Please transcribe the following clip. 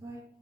Bye.